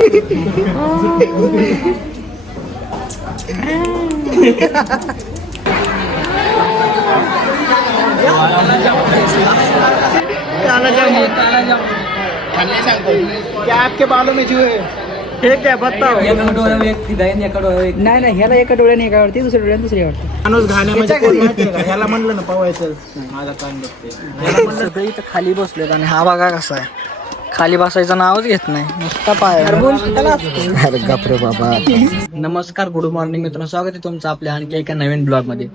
क्या आपके बालों में जुए हे क्या बताओ. नाही ह्याला एका डोळ्याने एका आवडते, दुसऱ्या डोळ्याने दुसरी आवडते. माणूस घाण्यामध्ये कोण माहितीये का? ह्याला म्हणलं ना पवायचं माझा कान बघते. सगळे इथं खाली बसलेत आणि हा बघा कसा आहे, खाली बसायचं नावच घेत नाही, नुसता पाय. अरे गपरे बाबा. नमस्कार, गुड मॉर्निंग मित्रांनो, स्वागत आहे तुमचं आपल्या आणखी एका नवीन ब्लॉग मध्ये.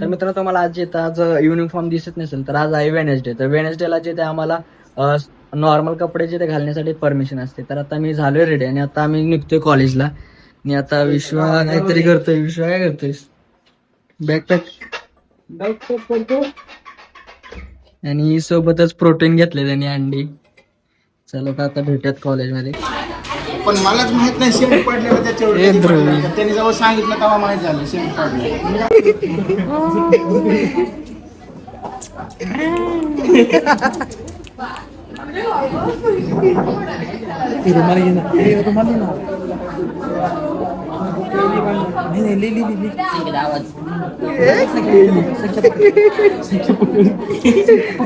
तर मित्रांनो, तुम्हाला आज येतं आज युनिफॉर्म दिसत नसेल तर आज आहे वेडनेसडे. तर वेडनेसडेला जे ते आम्हाला नॉर्मल कपडे जे ते घालण्यासाठी परमिशन असते. तर आता मी झालोय रेडी आणि आता आम्ही निघतोय कॉलेजला. आणि आता विश्वा काहीतरी करतोय. विश्वा काय करतोय? बॅकपॅक करतो. आणि सोबतच प्रोटीन घेतले त्यांनी, अंडी. चलो का आता भेटूयात कॉलेजमध्ये. पण मलाच माहित नाही सेंट पडलेलं त्याच्यावर. त्यांनी जेव्हा सांगितलं तेव्हा माहित झालं सेंट पडलं.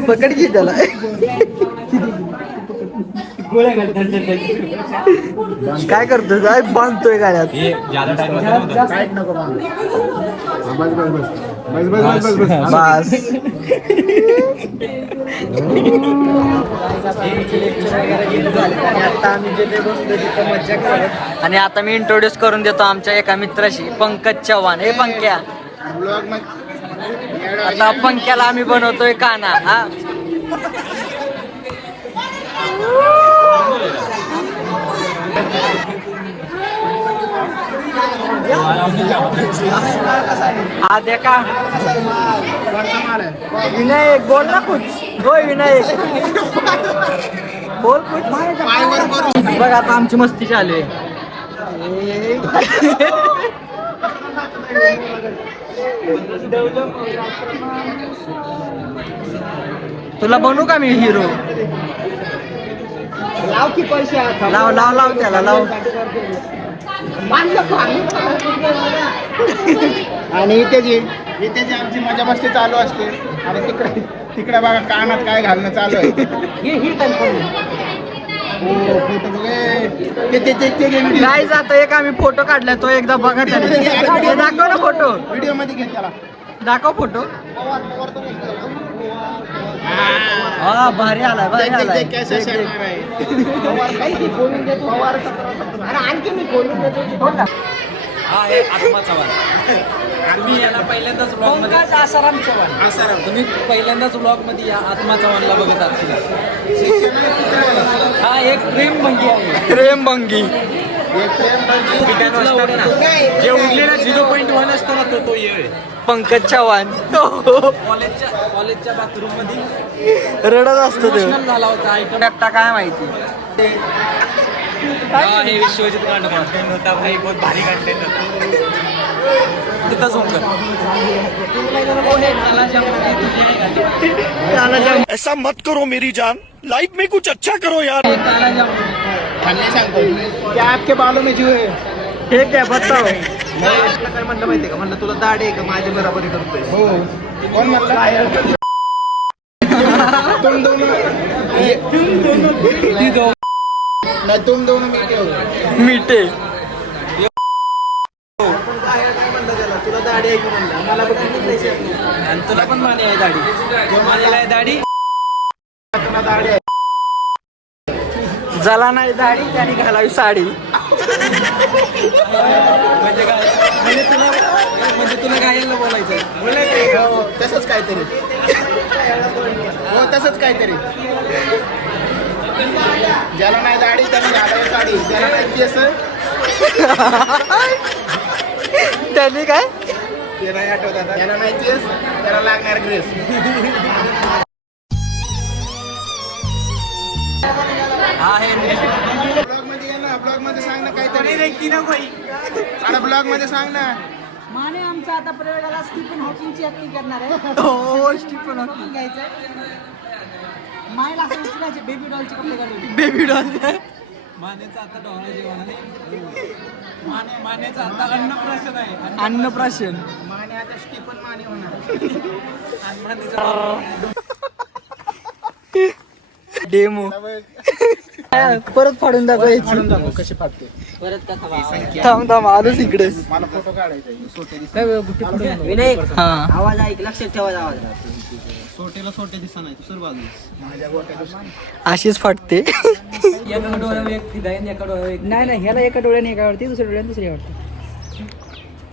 पकड घे त्याला. काय करतोय? काय बांधतोय गाड्यात? नको बस. आणि आता मी इंट्रोड्यूस करून देतो आमच्या एका मित्राशी, पंकज चव्हाण. हे पंक्या. आता पंक्याला आम्ही बनवतोय काना. हा, हा देखा. विनायक बोल ना कुछ. होय विनायक बोल कुछ. बघ आता आमची मस्ती चालू आहे. तुला बनवू का मी हिरो? लाव की पैसे. लाव लाव लाव त्याला लाव. आणि इथे आमची मजा मस्ती चालू असते. आणि तिकडे बघा कानात काय घालणं चालू आहे. काय जात एक आम्ही फोटो काढलाय, तो एकदा बघा त्याने. दाखव ना फोटो. व्हिडिओ मध्ये घे त्याला. दाखव फोटो. हा भारी आलाय, भारी आलाय. आणखी मी बोलून देतो. हा हे आत्मा चव्हाण. आम्ही याला पहिल्यांदाच ब्लॉग मध्ये आसाराम चव्हाण. आसाराम, तुम्ही पहिल्यांदाच ब्लॉग मध्ये या आत्मा चव्हाणला बघत आहात. हा एक प्रेम भंगी आहे. प्रेम भंगी. जे उरलेला 0.1 असतो ना तो ये पंकज चव्हाण. कॉलेजच्या बाथरूम मध्ये रडत असतो ते. इमोशनल झाला होता आयटम. एकटा काय माहिती. हे विश्वजित गांडवा होता भाई, बहुत भारी कंटेंट होता. तिथंच होतं. ऐसा मत करो मेरी जान, लाइफ में कुछ अच्छा करो यार. क्या आपके बालों में जुए हे क्या बताओ. काय म्हणलं माहितीये का? म्हणलं तुला दाढी आहे का? माझ्या बरोबरी करतोय. हो. कोण म्हणलं? तुम दोनों नाही, तुम दोनों मिठे. काय म्हणलं त्याला? तुला दाढी आहे का म्हणलं? मला बघितलं. आणि तुला पण माने आहे दाढी. माझ्याला आहे दाढी. तुला दाढी आहे. ज्याला नाही दाढी त्याने घालावी साडी. म्हणजे तुला गायला बोलायचं. हो, तसंच काहीतरी. हो, तसंच काहीतरी. ज्याला नाही दाढी त्याला घालावी साडी. ज्याला नाही केस त्यांनी काय ते नाही आठवत आता. ज्याला नाही केस त्याला लागणार ग्रेस. ब्लॉग मध्ये ये ना. ब्लॉग मध्ये सांग ना काहीतरी. ब्लॉग मध्ये सांग ना. माने आमचा आता प्रयोगाला स्टीफन हॉकिंगची ऍक्टिंग करणार आहे. हो, स्टीफन हॉकिंग घ्यायचंय. बेबी डॉल मानेचा आता डोळा जेवण मानेचा आता अन्नप्राशन आहे अन्नप्राशन माने आता स्टीफन माने होणार. आणि मानेचा डेमो परत फाडून दाखवायची फाडून दाखव कशी फाटते. थांब थांब आलोच इकडे मला फोटो काढायचा आहे. सोटे दिसतात. विनायक हा आवाज ऐक, लक्षात ठेवायचा आवाज. सोटेला सोटे दिसत नाही दुसरं बाजू माझ्या गोट्याला अशीच फाटते एका डोळ्यावर एक फिदा आहे, एका डोळ्यावर एक नाही नाही, ह्याला एका डोळ्याने एका आवडते, दुसऱ्या डोळ्याने दुसरी आवडते.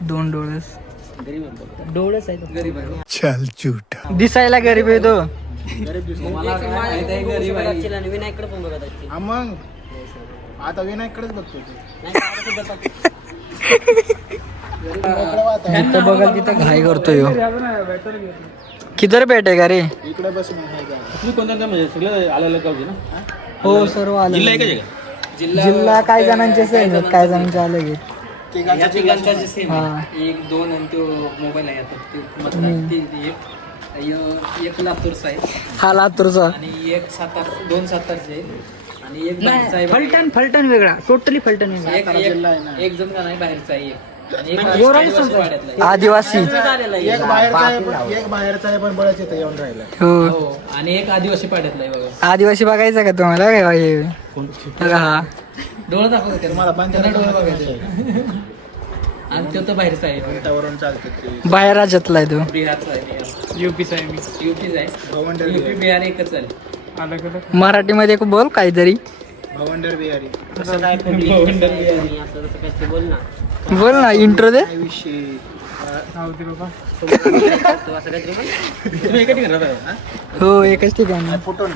दोन डोळस डोळच आहे तो. गरीब आहे दिसायला गरीब आहे तो मला काय माहिती आहे, गरीब आहे. आणि विनायकडे पण बघत असते. हा मग आता विनायककडेच बघतो ते. जिथं बघाल तिथं घाई करतोय ह्यो. किधर भेटे का रे इकडे बस मग हाय का. तुम्ही कोणत्या म्हणजे सगळं आलेलं गावचे ना हो सर्व आलं जिल्हा काय जणांचे सेम आहेत, काय जणांचे अलग आहेत. या तिघांचा सेम हा. एक दोन आणि तो मोबाईल आहे आता ते मधला ते एक लातूरचा आहे हा लातूरचा आणि एक दोन सातारचे आहे आणि एक बाहेरचा आहे. फलटण वेगळा, टोटली फलटण वेगळा. एक जण का नाही बाहेरचा आहे आणि एक गोरा आदिवासी दिसतो. पाड्यातला आहे. आदिवासी एक बाहेरचा आहे पण बळच इथं येऊन राहिला. हो हो आणि एक आदिवासी पाड्यातला आहे बघा. आदिवासी बघायचा का तुम्हाला काय हे बघा हा डोळं दाखवतो त्याला. मला त्यांना डोळं बघायचे पंचायत आणि तो तर बाहेरचा आहे वरून चालते ते. बाहेर राज्यातला आहे तो बिहारचा आहे युपीचा आहे युपीचा आहे भवंडर युपी बिहारी. बिहार एकच आहे. मराठीमध्ये बोल काहीतरी भवंडर बिहारी. असं तसं काहीतरी बोल ना. बोल ना इंट्रो दे विषय तू असं काहीतरी बोल. तुम्ही एका ठिकाणी राहता का? हो एकच ठिकाणी फोटो ना.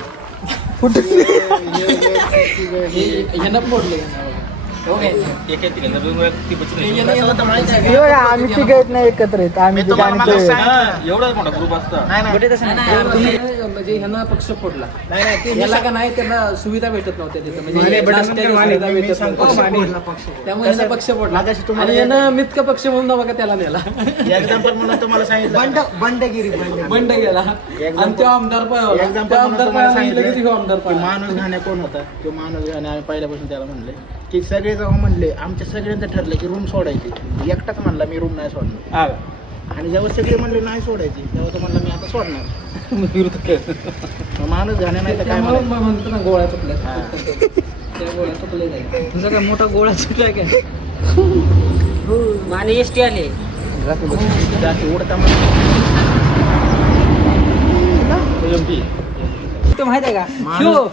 ह्यांना फोडले एका ठिकाणी ती बचत हे बघा, आम्ही तिघ आहेत ना एकत्र आहेत आम्ही तिघ आणि तो एक. एवढाच मोठा ग्रुप असता म्हणजे ह्यांना पक्ष फोडला ह्याला का नाही त्यांना सुविधा भेटत नव्हत्या तिथं म्हणजे नाश्त्याची सुविधा भेटत नव्हती. त्यामुळे ह्यांना पक्ष फोडला आणि यानं मितका पक्ष म्हणून बघा त्याला नेला एक्झाम्पल म्हणून तुम्हाला सांगितलं. बंडगिरी बंड गेला आणि तो आमदार एक्झाम्पल त्या म्हणून आमदार तुम्हाला सांगितलं की सांगितलं आमदार की माणूस घाण्या कोण होता. तो माणूस घाण्या आम्ही पहिल्यापासून त्याला म्हणले की सगळे जेव्हा म्हणले आमच्या सगळ्यांचं ठरलं की रूम सोडायची. एकटाच म्हणला मी रूम नाही सोडणार. आणि जेव्हा सगळे म्हणले नाही सोडायची तेव्हा तो म्हणला मी आता सोडणार. मग माणूस घाण्या नाही तर काय म्हणायचं? म्हणतो ना गोळ्या चुकल्या त्या गोळ्या चुकले नाही. तुझा काय मोठा गोळा सुटला काय आणि एसटी आले. जाती उडता तो माहित आहे का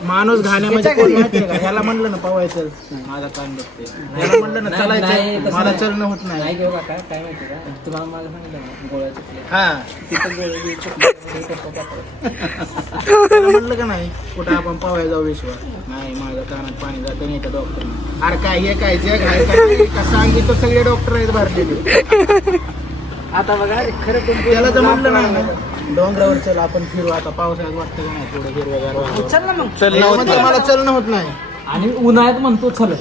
माणूस घाण्या म्हणजे कोण माहितीये का? ह्याला म्हणलं ना पवायचं माझा कान बघते. ह्याला म्हणलं ना नाही, चालायचं तसं मला नाही. चलणं होत नाही. नाही घेऊ काका काय माहिती का तुम्हाला मला सांगितलं ना गोळ्या चुकल्या हा तिथं गोळ्या त्याला म्हणलं का नाही कुठं आपण पावायला जाऊ विश्वास नाही माझ्या कानात पाणी जातं नाही का डॉक्टर. अरे काय हे काय जग आहे का सांगितलं सगळे डॉक्टर आहेत भरलेले. आता बघा खरं त्याला जर म्हणलं नाही ना डोंगरावर चल आपण फिरू आता पावसाळ्यात वाटतं का नाही थोडं हिरवगार वातावरण. चल ना मग. म्हणजे मला चलणं होत नाही. आणि उन्हाळ्यात म्हणतो चल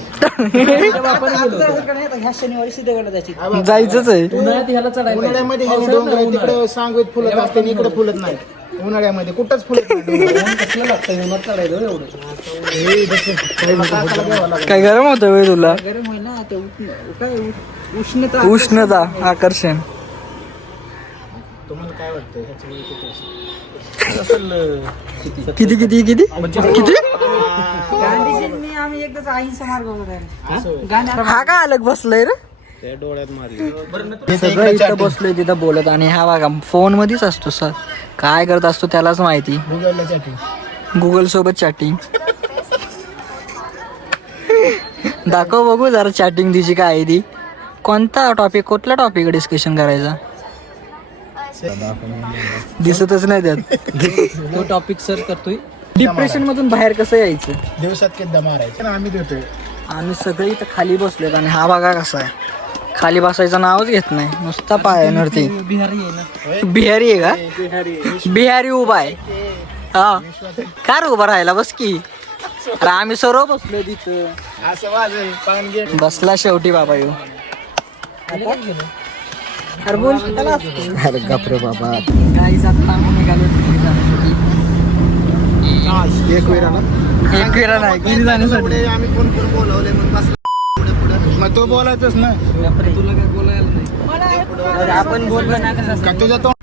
ह्या शनिवारी सिद्धगडला जायची. हा बघ, जायचंच आहे उन्हाळ्यात ह्याला चढायला उन्हाळ्यामध्ये हे पावसाळ्यात डोंगर नाही, तिकडे सांगवीत फुलत असते आणि इकडे फुलत नाही. उन्हाळ्यामध्ये कुठंच फुलत नाही डोंगर. उन्हाळ्यात कसलं लागतं उन्हात चढायचं एवढं काकाला घ्यावं लागलं. काय गरम होतं वेळ तुला गरम होईल ना ते काय उष्णता. उष्णता आकर्षण तुम्हाला काय वाटतं ह्याचं वेळ किती असेल? किती किती किती किती गांधीजींनी आम्ही एकदाच अहिंसा मार्ग होता. असं होय. हा का अलग बसलाय रे सगळं इथं बसलोय तिथं बोलत आणि हा बघा फोन मध्येच असतो सर काय करत असतो त्यालाच माहिती. गुगलला chatting. गुगल सोबत चॅटिंग दाखव बघू जरा चॅटिंग तिची काय आहे ती. कोणता टॉपिक कुठल्या टॉपिक डिस्कशन करायचा दिसतच नाही त्यात. तो टॉपिक सर्च करतोय डिप्रेशन मधून बाहेर कसं यायचं. दिवसात किती मारायचं आम्ही देतोय. आम्ही सगळे इथं खाली बसलोय आणि हा बघा कसा आहे खाली बसायचं नावच घेत नाही नुसता पायावरती. बिहारी आहे ना बिहारी आहे का बिहारी उभा आहे हा का रे उभा राहायला बस की. अरे आम्ही सर्व बसलोय तिथं असं वाजल पान घे. बसला शेवटी बाबा येऊ. अरे बोल अरे गपरे बाबा गाईज आता आम्ही निघालो घरी जाण्यासाठी. एक वेळा ना एक वेळा नाही घरी जाण्यासाठी पुढे आम्ही कोण कोण बोलावले मग बसला मग तो बोलायचंच ना तुला काय बोलायला नाही आपण बोललो ना कसं का तुझा तो